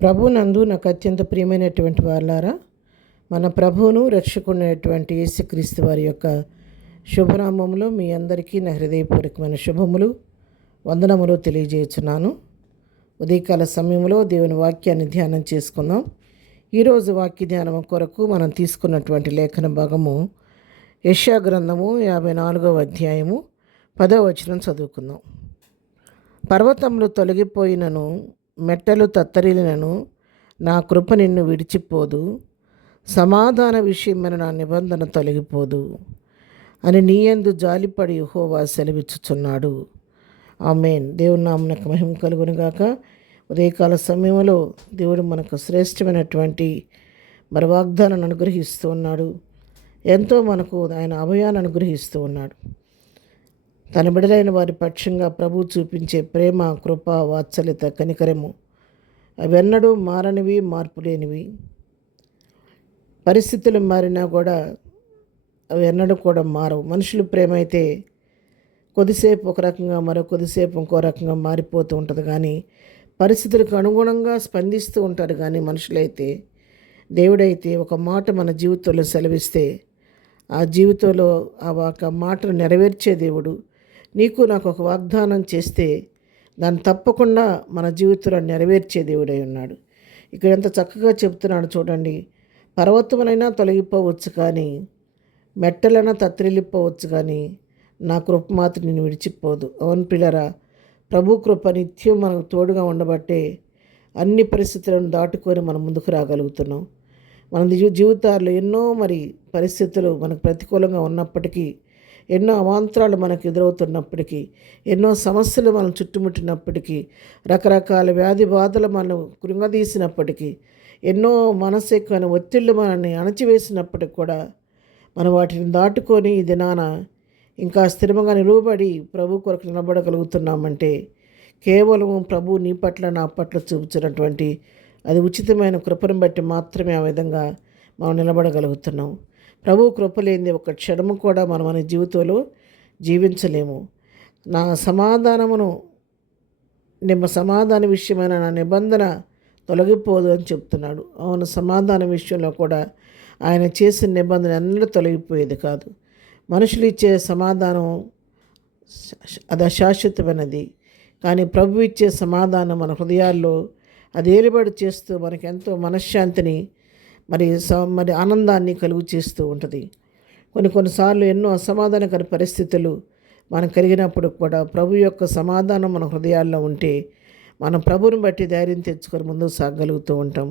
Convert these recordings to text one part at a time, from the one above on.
ప్రభునందు నాకు అత్యంత ప్రియమైనటువంటి వారులారా, మన ప్రభువును రక్షకునైనటువంటి యేసుక్రీస్తు వారి యొక్క శుభనామంలో మీ అందరికీ నా హృదయపూర్వకమైన శుభములు, వందనములు తెలియజేస్తున్నాను. ఉదయకాల సమయంలో దేవుని వాక్యాన్ని ధ్యానం చేసుకుందాం. ఈరోజు వాక్య ధ్యానం కొరకు మనం తీసుకున్నటువంటి లేఖన భాగము యెషయా గ్రంథము 54వ అధ్యాయము 10వ వచనం చదువుకుందాం. పర్వతములు తొలగిపోయినను, మెట్టలు తత్తరిలినను, నా కృప నిన్ను విడిచిపోదు, సమాధాన విషయమైన నా నిబంధన తొలగిపోదు అని నీయందు జాలిపడి యెహోవా సెలవిచ్చుచున్నాడు. ఆమేన్. దేవుని నామమునకు మహిమ కలుగును గాక. ఉదయకాల సమయంలో దేవుడు మనకు శ్రేష్టమైనటువంటి వాగ్దానాన్ని అనుగ్రహిస్తూ ఉన్నాడు. ఎంతో మనకు ఆయన అభయాన్ని అనుగ్రహిస్తూ ఉన్నాడు. తన బిడలైన వారి పక్షంగా ప్రభు చూపించే ప్రేమ, కృప, వాత్సల్యత, కనికరము అవెన్నడూ మారనివి, మార్పు లేనివి. పరిస్థితులు మారినా కూడా అవి ఎన్నడూ కూడా మారవు. మనుషుల ప్రేమ అయితే కొద్దిసేపు ఒక రకంగా, మరో కొద్దిసేపు ఇంకో రకంగా మారిపోతూ ఉంటుంది. కానీ పరిస్థితులకు అనుగుణంగా స్పందిస్తూ ఉంటారు. కానీ మనుషులైతే, దేవుడైతే ఒక మాట మన జీవితంలో సెలవిస్తే ఆ జీవితంలో ఆ ఒక మాటను నెరవేర్చే దేవుడు. నీకు నాకు ఒక వాగ్దానం చేస్తే దాన్ని తప్పకుండా మన జీవితంలో నెరవేర్చే దేవుడై ఉన్నాడు. ఇక్కడ ఎంత చక్కగా చెప్తున్నాడు చూడండి. పర్వతములైనా తొలగిపోవచ్చు, కానీ మెట్టలైనా తత్తరిల్లిపోవచ్చు, కానీ నా కృప మాత్రం నేను విడిచిపోదు. అవును పిల్లరా, ప్రభు కృప నిత్యం మనకు తోడుగా ఉండబట్టే అన్ని పరిస్థితులను దాటుకొని మనం ముందుకు రాగలుగుతున్నాం. మన జీవితాల్లో ఎన్నో పరిస్థితులు మనకు ప్రతికూలంగా ఉన్నప్పటికీ, ఎన్నో అవాంతరాలు మనకు ఎదురవుతున్నప్పటికీ, ఎన్నో సమస్యలు మనం చుట్టుముట్టినప్పటికీ, రకరకాల వ్యాధి బాధలు మనం కృంగదీసినప్పటికీ, ఎన్నో మనసికమైన ఒత్తిళ్లు మనల్ని అణచివేసినప్పటికి కూడా మనం వాటిని దాటుకొని ఈ దినాన ఇంకా స్థిరంగా నిలువబడి ప్రభు కొరకు నిలబడగలుగుతున్నామంటే కేవలం ప్రభు నీ పట్ల, నా పట్ల చూపించినటువంటి అది ఉచితమైన కృపను బట్టి మాత్రమే ఆ విధంగా మనం నిలబడగలుగుతున్నాం. ప్రభు కృప లేని ఒక క్షణము కూడా మనం మన జీవితంలో జీవించలేము. నా సమాధాన విషయమైన నా నిబంధన తొలగిపోదు అని చెప్తున్నాడు. అవును, సమాధాన విషయంలో కూడా ఆయన చేసిన నిబంధన ఎన్నడూ తొలగిపోయేది కాదు. మనుషులు ఇచ్చే సమాధానం అది అశాశ్వతమైనది, కానీ ప్రభు ఇచ్చే సమాధానం మన హృదయాల్లో అది ఏలుబడి చేస్తూ మనకెంతో మనశ్శాంతిని మరి ఆనందాన్ని కలుగు చేస్తూ ఉంటుంది. కొన్నిసార్లు ఎన్నో అసమాధానకర పరిస్థితులు మనకు కలిగినప్పుడు కూడా ప్రభు యొక్క సమాధానం మన హృదయాల్లో ఉంటే మనం ప్రభుని బట్టి ధైర్యం తెచ్చుకొని ముందుకు సాగలుగుతూ ఉంటాం.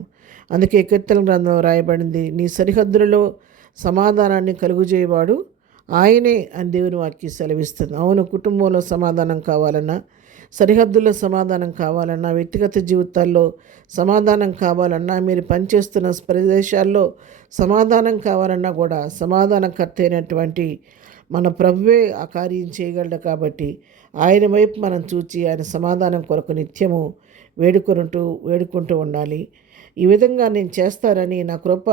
అందుకే కీర్తన గ్రంథంలో రాయబడింది, నీ సరిహద్దులలో సమాధానాన్ని కలుగుజేయవాడు ఆయనే అని దేవుని వాక్యం సెలవిస్తుంది. అవును, కుటుంబంలో సమాధానం కావాలన్నా, సరిహద్దుల్లో సమాధానం కావాలన్నా, వ్యక్తిగత జీవితాల్లో సమాధానం కావాలన్నా, మీరు పనిచేస్తున్న ప్రదేశాల్లో సమాధానం కావాలన్నా కూడా సమాధానకర్త అయినటువంటి మన ప్రభువే ఆ కార్యం చేయగలడు. కాబట్టి ఆయన వైపు మనం చూచి ఆయన సమాధానం కొరకు నిత్యము వేడుకుంటూ ఉండాలి. ఈ విధంగా నేను చేస్తానని, నా కృప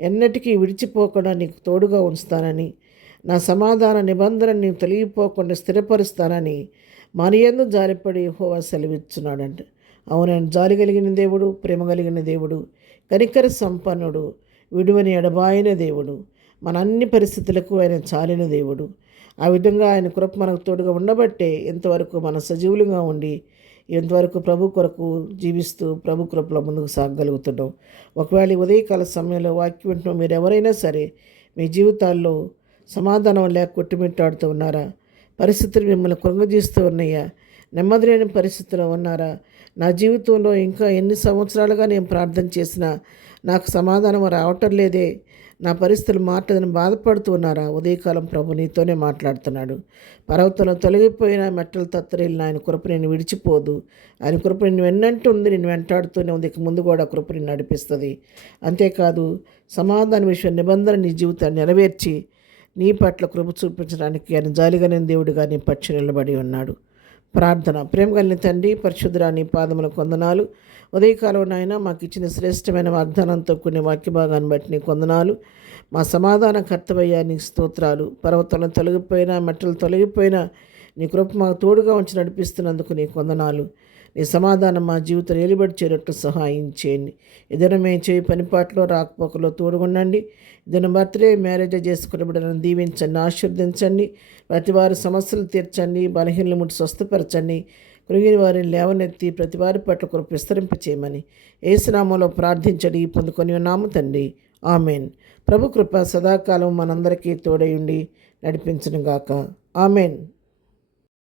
ఎన్నటికీ విడిచిపోకుండా నీకు తోడుగా ఉంచుతానని, నా సమాధాన నిబంధనని నీవు తొలగిపోకుండా స్థిరపరుస్తానని మనయందు జాలిపడి యెహోవా సెలవిచ్చున్నాడంట. అవునండి, జాలి కలిగిన దేవుడు, ప్రేమ కలిగిన దేవుడు, కనికర సంపన్నుడు, విడువని ఎడబాయిన దేవుడు, మన అన్ని పరిస్థితులకు ఆయన చాలిన దేవుడు. ఆ విధంగా ఆయన కృప మనకు తోడుగా ఉండబట్టే ఎంతవరకు మన సజీవులుగా ఉండి ఎంతవరకు ప్రభు కొరకు జీవిస్తూ ప్రభు కృపలో ముందుకు సాగగలుగుతున్నాం. ఒకవేళ ఉదయకాల సమయంలో వాక్యం వింటున్న మీరు ఎవరైనా సరే మీ జీవితాల్లో సమాధానం లేక కొట్టుమిట్టాడుతూ ఉన్నారా? పరిస్థితులు మిమ్మల్ని కృంగజీస్తూ ఉన్నాయా? నెమ్మది లేని పరిస్థితిలో ఉన్నారా? నా జీవితంలో ఇంకా ఎన్ని సంవత్సరాలుగా నేను ప్రార్థన చేసినా నాకు సమాధానం రావటం లేదే, నా పరిస్థితులు మారలేదని బాధపడుతూ ఉన్నారా? ఉదయకాలం ప్రభు నీతోనే మాట్లాడుతున్నాడు. పర్వతంలో తొలగిపోయిన మెట్టలు తత్తరిల్లిన ఆయన కృప నేను విడిచిపోదు. ఆయన కృప నిన్ను వెన్నంటుంది, నిన్ను వెంటాడుతూనే ఉంది. ఇక ముందు కూడా కృప నిన్ను నడిపిస్తుంది. అంతేకాదు, సమాధాన విషయం నిబంధన నీ జీవితాన్ని నెరవేర్చి నీ పట్ల కృప చూపించడానికి ఆయన జాలిగలిగిన దేవుడిగా నీ పక్షి నిలబడి ఉన్నాడు. ప్రార్థన. ప్రేమ కలిగిన తండ్రి, పరిశుద్ధుడా, నీ పాదములకు వందనాలు. ఉదయకాలం నాయన మాకు ఇచ్చిన శ్రేష్టమైన వాగ్దానంతో కొన్ని వాక్య భాగాన్ని బట్టి నీ వందనాలు. మా సమాధాన కర్తవయ్యా నీకు స్తోత్రాలు. పర్వతాలను తొలగిపోయినా, మెట్టలు తొలగిపోయినా నీ కృప మాకు తోడుగా ఉంచి నడిపిస్తున్నందుకు నీకు వందనాలు. నీ సమాధానం మా జీవితం ఏలుబడి చేరట్టు సహాయం చేయండి. ఏదైనా మేము చేయి పనిపాట్లో రాకపోకలో తోడుగుండండి. ఏదైనా బర్త్డే మ్యారేజ్ చేసుకునే బిడ్డలను దీవించండి, ఆశీర్వదించండి. ప్రతి వారి సమస్యలు తీర్చండి, బలహీనలు ముట్టి స్వస్థపరచండి. కృంగిన వారిని లేవనెత్తి ప్రతి వారి పట్ల కృప విస్తరింప చేయమని యేసునామంలో ప్రార్థించడి పొందుకొని ఉన్నాము తండ్రి. ఆమెన్. ప్రభు కృప సదాకాలం మనందరికీ తోడయుండి నడిపించును గాక. ఆమెన్.